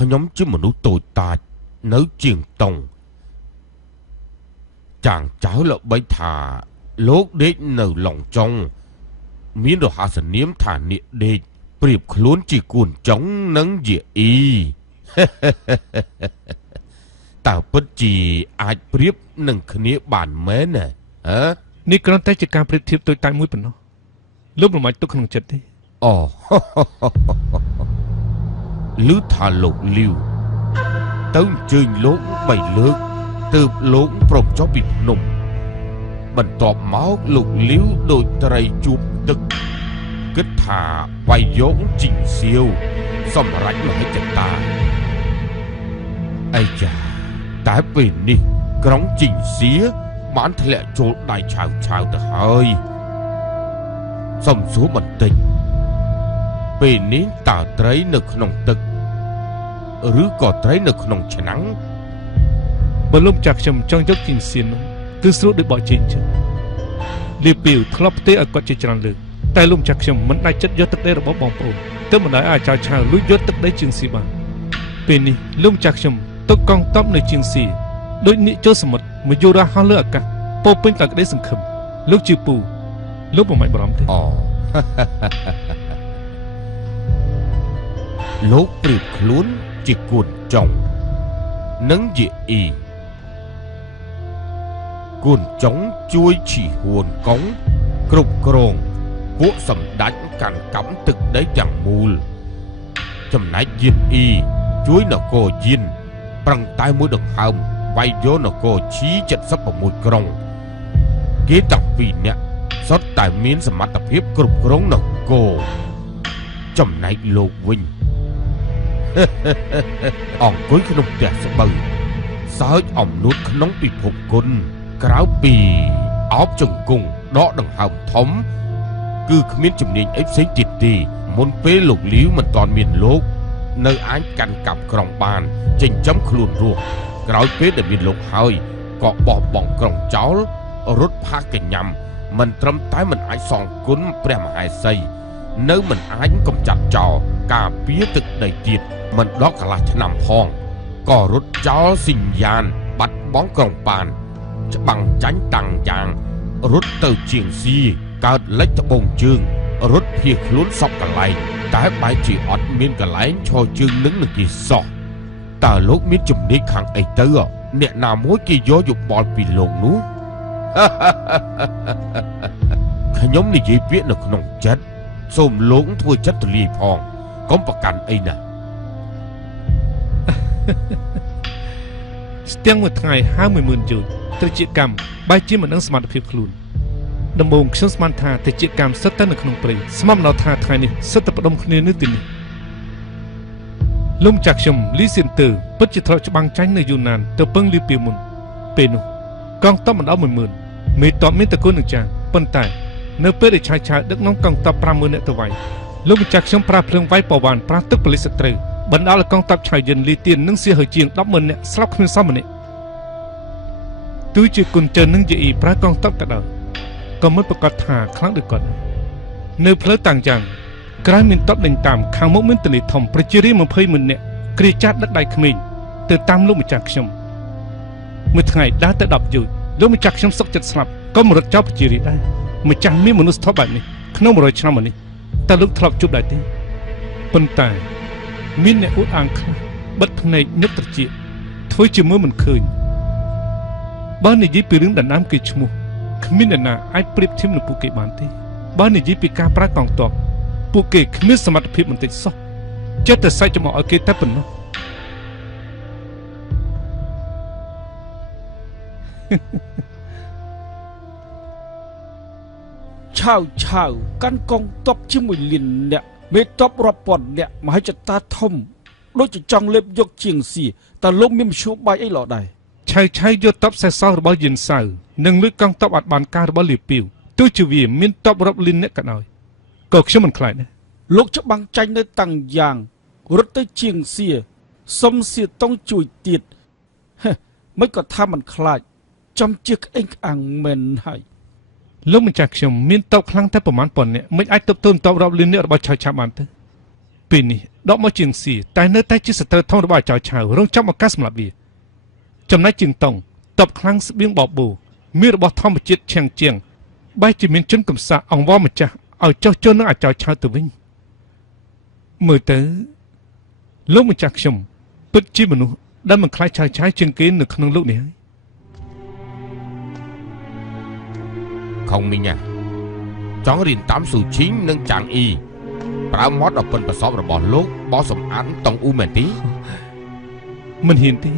nhóm chứ mà nó tồi tạt nấu chiên tông chàng cháu là bấy thả lốt đế nở lòng trong miễn đồ hạ sản niếm thả niệm đế priệp luôn chỉ cuốn chống nâng dịa y tao bất chỉ ai priệp nâng khné bản mến nè hảนี่กระนั้นแต่จะการเปรียบเทียบตัวตายมุ้ยปนเนาะลูกหนุ่มตุกขนมจัดดิอ๋อลือทาลกลิวต้นจึงลกใบเลิกตืบลกปรบchoปิดหนุ่มบรรทอบเมาลกลิ้วโดยไตรจูบตึกกึศถาใบยงจิงเซียวสมรัยมาให้จัดตาไอ้จ่าแต่เป็นนี่กร้องจิงเสียมันทะเลโจดได้ชาวแต่เฮ้ยสมสูมันติงเป็นนี้ตาไตรนึกนองตึกหรือก็ไตรนึกนองฉนังบรรลุจากชมจังยกจิงเสียนคือสู้ด้วยบ่อจิงจังเรียบปิวทลบเตะกอดจิจรันเลยแต่ลุมจากชมมันได้จัดยศตึกได้ระบบบองโปร่งเติมมันได้อาชาลุยยศตึกได้จิงสีบานเป็นนี้ลุมจากชมตกกองทัพในจิงสีโดยนิจสมุดมาอยู่ราฮาเลือกกันโปเป็นตักได้สังคมลูกจือปูลูกบ่ไม่บรมเตอ๋อลูกปริบขลุ่นจิกุนจงนังเยอีกุนจงช่วยฉีหวนกงกรุบกรองพวกสำดันการกำตึกได้อย่างมูลจำนายยินอีช่วยนโกยินปรังตายมือดอกหามไวโยนโกชี้จัดซับประมุยกรงเกตังปีเนี่ยสดแต่มีนสมัติเพียบกรุบกรองนโกจำนายโลกวิญอ่องกุ้ยขนมแดดสบายสายอ่อมนุษขนมปีผงกุนกล่าวปีออบจงกุ้งดอกดังหามทอมคือขมิ้นจุ่มเนียงเอฟซีจิตดีมนเป้หลกลิ้วมันตอนเมียนโลกเนื้ออ้ายกันกับกรองบานจึงจำคลุนรัวกล่าวเป้เดมีนโลกเฮยก็บอกบ่องกรองเจ้ารถพากันยำมันตรำตายมันไอสองกุนเปรี้ยมหายใส่เนื้อมันไอ้กำจัดจอกาเปียตึกได้ตีดมันดอกกะลาชนำพองก็รถเจ้าสิญญาณบัดบ้องกรองปานจะบังจันต่างอย่างรถเต่าเชียงซีกาดเล็กตะบงจึงรถเพียขลุ้นซอกกันไหลแต่ใบจีอดมีนกันไหลชอจึงนึกกี่ซอกแต่โลกมีจุ่มนี้ขังไอเตอร์เนี่ยนามวยกี่ย้อยอยู่บอลปีลงนู้ขยมนี่ยีเปียนขนมจัดส้มหลงถ้วยจัดตุลีพองก้มประกันไอ้น่ะสเตียงมือไทย50,000จุดตรจิกรรมใบจีมันนั่งสมาร์ทเพียบคลุนดำรงช่วงสมันธาตรจิกรรมสัตว์ในขนมปรีสมัมเราธาไทยนี่สัตว์ประดมคณีนึกตินลุ่มจากชมลิสินเตอร์ปัจจิตรจะบังใจในยูนานเตอเปิงลิปิมุนเป็นกองทัพมันเอา10,000มีต่อมีตะกุนหนึ่งจางปนตายเนื้อเป็ดชายดึกน้องกองทัพปรามือเนตไว้ลุ่มจากชมปราเพลิงไว้ปวานปราตึกผลิตสตรีบรรดากองทัพชายเย็นลีเตียนนึ่งเสียหายเจียง10,000เนี่ยสลับขึ้นซ้ำเนี่ยตู้จีกุนเจอนึ่งจีปรากองทัพกระดาก็ไม่ประกาศหาครั้งเดียวก่อนเนื้อเพลต่างจังกลายเป็นทัพเด่นตามข้างมุกมินตลิทอมประจิริมันเพยมันเนี่ยกรีจัดดักได้ขมิ้นเติมตามลูกมาจากชมเมื่อไงได้แต่ดับอยู่ลูกมาจากชมสักจัดสลับก็มรดเจ้าประจิริได้มาจากมีมนุษย์ทัพแบบนี้ขนมรอยชนะมันนี่แต่ลูกทลบจุบได้ที่ปนตายมินเนี่ยอุดอ่างคลบัดภายในนึกตรจีถ้วยจืดเมื่อมันคืนบ้านในยี่ปีเรื่องดันน้ำกิจมูขมิ้นน่ะไอเปรียบเทียมหนึ่งปูเกบานที่บ้านในยี่ปีการปรากองตอกปูเกขมิ้นสมัติเพียบมันติดซอกเจ้าแต่ใส่จะมาเอาเกตับปนเนาะชาวกันกองทัพชิมุยลินเนี่ยไม่ทัพรบปอนเนี่ยมาให้จัดตาทมโดยจะจังเล็บยกเชียงสีแต่ลงมีมชูใบไอ้หล่อใดใช้ยศทัพใส่ซอระบยินสาวหนึ่งลึกกองทัพอัดบานการระบลิปิวตู้จีวีมินทัพรบลินเนี่ยกันเอาก็เชื่อมันใครนะลูกจะบังใจในต่างอย่างรถได้เชียงเสียสมเสียต้องจุยติดไม่ก็ถ้ามันคลายจำเจียกเองอ่างเมนให้ลูกมันจากชมมินทัพครั้งแต่ประมาณปอนเนี่ยไม่ไอตับต้นทัพรบลินเนี่ยระบชายชามันเถอะ ពេលនេះដកមកជាងស៊ីតែនៅតែជាសត្រូវធំរបស់ចៅឆៅរងចាំឱកាសសម្រាប់វាចំណែកជាងតង់តបខ្លាំងស្បៀងបបោមានរបស់ធម្មជាតិឆាំងជាងបែរជាមានជនកំសាអង្វរម្ចាស់ឲ្យចោះជន់នឹងអាចឆៅទៅវិញមើលទៅលោកម្ចាស់ខ្ញុំពិតជាមនុស្សដែលមិនខ្លាចឆៅឆាយជាងគេនៅក្នុងលោកនេះហើយ ខុងមីងចង់រៀនតាមស៊ូឈីងនិងចាងអ៊ីប្រើម៉ត់ដល់ប៉ុនប្រសពរបស់លោកបោះសំអាតតង់អ៊ូមែនទេ មិនហ៊ានទេ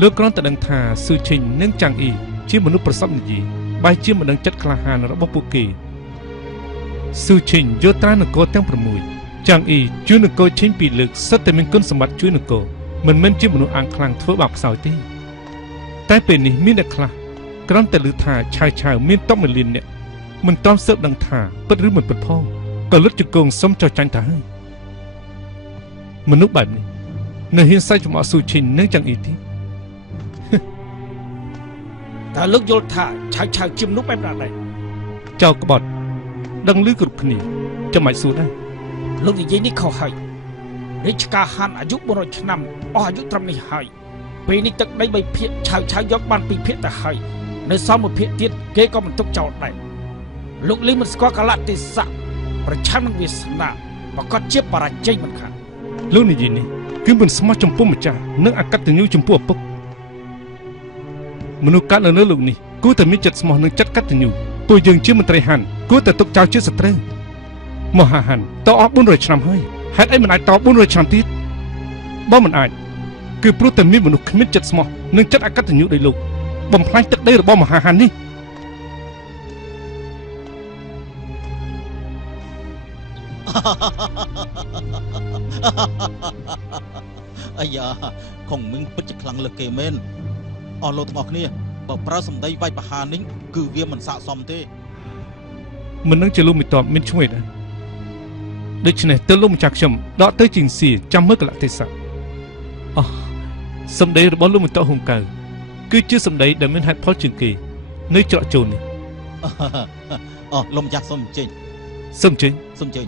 លោកគ្រាន់តែដឹងថាស៊ូឈីងនិងចាងអ៊ីជាមនុស្សប្រសពនិយាយបែរជាមិនដឹងចិត្តក្លាហានរបស់ពួកគេស៊ូឈីងយកត្រានគរទាំង6ចាងអ៊ីជួយនគរឈីងពីលើកសិតតែមានគុណសម្បត្តិជួយនគរមិនមែនជាមនុស្សអាងខ្លាំងធ្វើបាបខ្សោយទេតែពេលនេះមានអ្នកខ្លះគ្រាន់តែឮថាឆៅមានតប1លានអ្នកមិនទាន់ស៊ើបដឹងថាពិតឬមិនពិតផងក៏លុតជង្គង់សុំចោះចាញ់ទៅហើយមនុស្សបែបនេះនៅហ៊ានសាច់ចំអកស៊ូឈីងនិងចាងអ៊ីទេ តើលោកយល់ថាឆៅជាមនុស្សបែបណាដែរ ចៅក្បត់ដឹងឮគ្រប់គ្នាចាំមិនសួរដែរ លោកនិយាយនេះខុសហើយរាជការហានអាយុ400ឆ្នាំអស់អាយុត្រឹមនេះហើយពេលនេះទឹកដី3ភាគឆៅយកបាន2ភាគទៅហើយនៅសល់1ភាគទៀតគេក៏មិនទុកចោលដែរលោកលីមិនស្គាល់កលៈទេសៈប្រឆាំងនឹងវាសនាប្រកាសជាបរាជ័យមិនខាន លោកនិយាយនេះគឺមិនស្មោះចំពោះម្ចាស់និងអកតញ្ញូចំពោះឪពុកមនុស្សកើតនៅលើលោកនេះគួរតែមានចិត្តស្មោះនិងចិត្តកតញ្ញូពួកយើងជាមន្ត្រីហានគួរតែទុកចោលជាសត្រូវមហាហានតអស់400ឆ្នាំហើយហេតុអីមិនអាចត400ឆ្នាំទៀតបើមិនអាចគឺព្រោះតែមានមនុស្សគ្មានចិត្តស្មោះនិងចិត្តអកតញ្ញូដោយលោកបំផ្លាញទឹកដីរបស់មហាហាននេះ អាយ៉ាខុងមីងពិតជាខ្លាំងលើកគេមែនអស់លោកទាំងអស់គ្នាបើប្រើសម្ដីវាយប្រហារនេះគឺវាមិនស័ក្តិសមទេ មិននឹងជាលោកមិនតបមានឈ្មោះដែរដូច្នេះទៅលោកម្ចាស់ខ្ញុំដកទៅជាងសៀចាំមើលកលៈទេសៈអោះសម្ដីរបស់លោកមិនតបហុងកៅគឺជាសម្ដីដែលមានហេតុផលជាងគេនៅច្រកចូលនេះ អស់លោកម្ចាស់សុំអញ្ជើញ សូមចេញ សុំអញ្ជើញ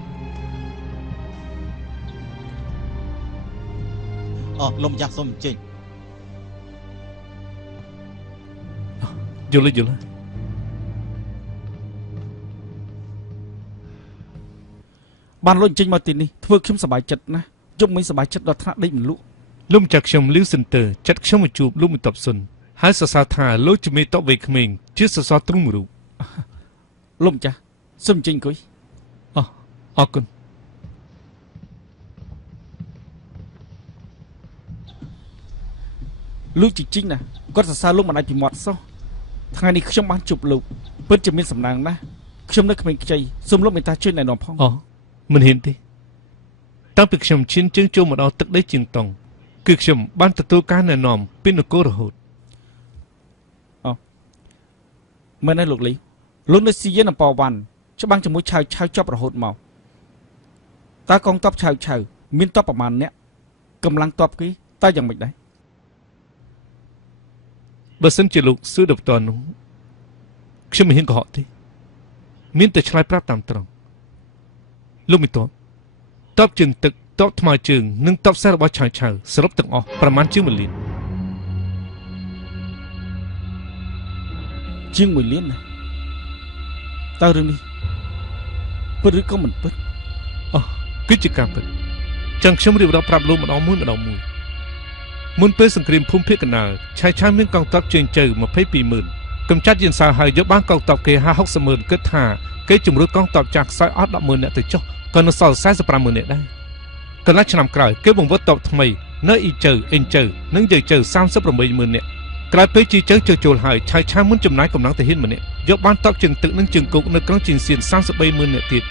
អស់លោកម្ចាស់សុំអញ្ជើញ យល់ហើយបានលោកចេញមកទីនេះធ្វើខ្ញុំសប្បាយចិត្តណាស់ជុំមិញសប្បាយចិត្តដល់ថ្នាក់ដេកមិនលក់ លោកម្ចាស់ខ្ញុំលីវសិនទ័រចាត់ខ្ញុំមកជួបលោកមិនតបសុនហើយសរសើរថាលោកជាមេតបវ័យក្មេងជាសសរទ្រូងរូប លោកម្ចាស់សូមចេញអង្គុយ អរគុណ លោកជីងណាគាត់សរសើរលោកមិនអាចពីមាត់សោះថ្ងៃនេះខ្ញុំបានជួបលោកពិតជាមានសំណាងណាស់ខ្ញុំនៅក្មេងខ្ចីសូមលោកមេត្តាជួយណែនាំផង អូមិនហ៊ានទេតាំងពីខ្ញុំឈានជើងចូលមកដល់ទឹកដីជាងតង់គឺខ្ញុំបានទទួលការណែនាំពីនគររហូត មែនទេលោកលីលោកនៅស៊ីយនប៉វ៉ាន់ច្បាំងជាមួយឆៅជាប់រហូតមកតើកងទ័ពឆៅមានទ័ពប្រមាណអ្នកកម្លាំងទ័ពគេតើយ៉ាងម៉េចដែរ បើសិនជាលោកស៊ឺដល់ផ្ទាល់នោះខ្ញុំមិនហ៊ានកុហកទេមានតែឆ្លើយប្រាប់តាមត្រង់លោកមិនតបតបជើងទឹកតបថ្មើរជើងនិងតបសាររបស់ឆៅសរុបទាំងអស់ប្រមាណជាង1លាន ជាង1លានណាតើរឿងនេះពិតឬក៏មិនពិត អូគឺជាការពិតចឹងខ្ញុំរៀបរាប់ប្រាប់លោកម្ដងមួយមុនពេលសង្គ្រាមភូមិភាគកណ្ដាលឆៅមានកងទ័ពជើងជើ220000កំចាត់យានសាហើយយកបានកងទ័ពគេ50ម៉ឺនគិតថាគេជំរុញកងទ័ពចាស់ខ្សោយអស់100,000នាក់ទៅចុះក៏នៅសល់450,000នាក់ដែរកន្លះឆ្នាំក្រោយគេបង្វឹកទ័ពថ្មីនៅអ៊ីជើអេងជើនិងយើជើ380,000នាក់ក្រោយពេលជីជើចូលហើយឆៅមុនចំណាយកម្លាំងទាហានម្នាក់យកបានទ័ពជើងទឹកនិងជើងគោកនៅក្រុងជីនសៀន33,000នាក់ទៀត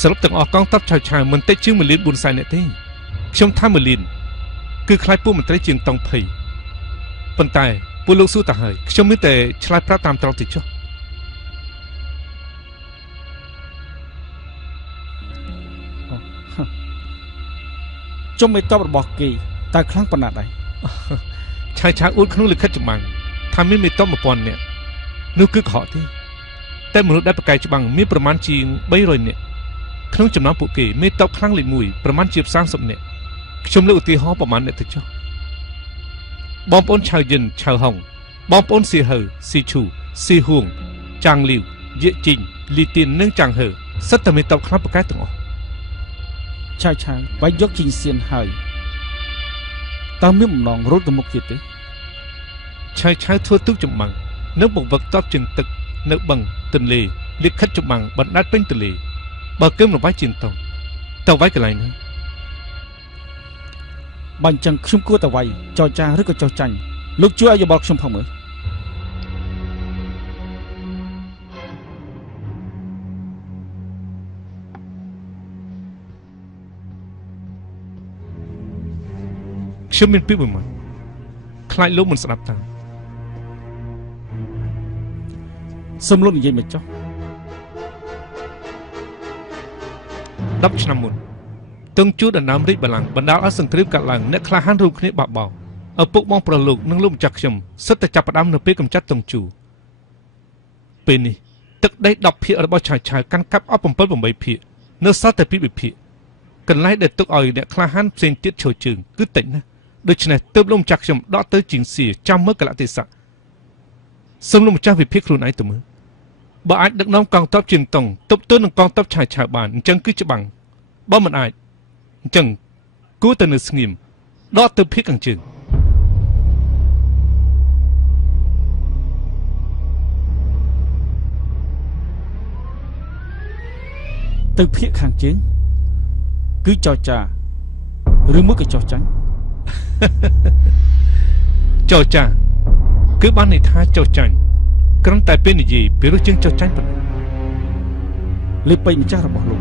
សរុបទាំងអស់កងទ័ពឆៅមិនតិចជាង1,400,000នាក់ទេខ្ញុំថា1លាន គឺខ្លាចពួកមន្ត្រីជាងតង់ភ័យប៉ុន្តែពួកលោកសួរតាហើយខ្ញុំមានតែឆ្លើយប្រាប់តាមត្រង់ទៅចុះ ជុំមេតបរបស់គេតើខ្លាំងប៉ុណ្ណាដែរ ឆៅអួតក្នុងលិខិតច្បាំងថាមានមេតប 1000 នាក់នោះគឺកុហកទេតែមនុស្សដែលប្រកែកច្បាំងមានប្រមាណជាង300 នាក់ ក្នុងចំណោមពួកគេមេតបខ្លាំងលេខ1ប្រមាណជា30នាក់ខ្ញុំលើកឧទាហរណ៍ប្រមាណអ្នកទៅចុះបងប្អូនឆៅយិនឆៅហុងបងប្អូនសៀហើស៊ីឈូស៊ីហួងចាងលីវយេជីងលីទីននិងចាងហើសិតតែមេតបខ្លាំងប្រកែកទាំងអស់ឆៅវាយយកជីងសៀនហើយតើមានបំណងរត់ទៅមុខទៀតទេឆៅធ្វើទុកចម្បាំងនៅបង្វឹកតបជើងទឹកនៅបឹងទន្លេលិខិតចម្បាំងបណ្ដាច់ពេញទន្លេបើគឹមរំវាយជាងតទៅវាយកន្លែងណាបើអញ្ចឹងខ្ញុំគួរតែវាយចរចាឬក៏ចោះចាញ់លោកជួយឲ្យយោបល់ខ្ញុំផងមើលខ្ញុំមានពីមួយម៉ាត់ខ្លាចលោកមិនស្ដាប់តាមសូមលោកនិយាយមកចុះ10ឆ្នាំមុនទងជួដណ្ដើមរាជបល្ល័ង្កបណ្ដាលឲ្យសង្គ្រាមកាត់ឡើងអ្នកក្លាហានរួមគ្នាបាក់បោឪពុកបងប្រុសលោកនិងលោកម្ចាស់ខ្ញុំសិតតែចាប់ផ្ដើមនៅពេលកម្ចាត់ទងជួពេលនេះទឹកដី10ភាគរបស់ឆៅកាន់កាប់អស់7-8ភាគនៅសល់តែ2ភាគកន្លែងដែលទុកឲ្យអ្នកក្លាហានផ្សេងទៀតឈរជើងគឺតិចណាស់ដូច្នេះទើបលោកម្ចាស់ខ្ញុំដកទៅជាងសៀចាំមើលកលៈទេសៈសូមលោកម្ចាស់វិភាគខ្លួនឯងទៅមើលបើអាចដឹកនាំកងទ័ពជើងតុងទប់ទល់នឹងកងទ័ពឆៅបានអញ្ចឹងគឺច្បាំងបើមិនអាចអញ្ចឹងគួរតែនៅស្ងៀមដកទៅភាគខាងជើងទៅភាគខាងជើងគឺចរចាឬមួយក៏ចោះចាញ់ចរចាគឺបានន័យថាចោះចាញ់គ្រាន់តែពេលនិយាយពីរសជើងចោះចាញ់ប៉ុណ្ណឹងលេបពេញម្ចាស់របស់លោក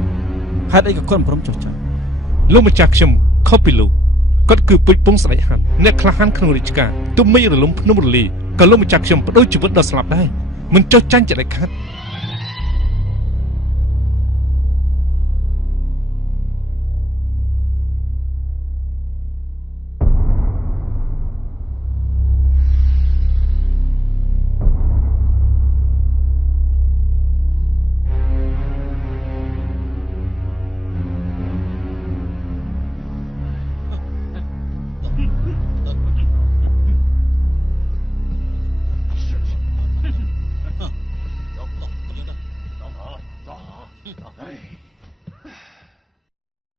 ហេតុអីក៏គាត់មិនព្រមចោះចាញ់លោកម្ចាស់ខ្ញុំខុសពីលោកគាត់គឺពុជពងស្ដេចហាន់អ្នកក្លាហានក្នុងរាជការទុំមិនរលំភ្នំរលីក៏លោកម្ចាស់ខ្ញុំបដូរជីវិតដល់ស្លាប់ដែរមិនចោះចាញ់ចិត្តដាច់ខាត់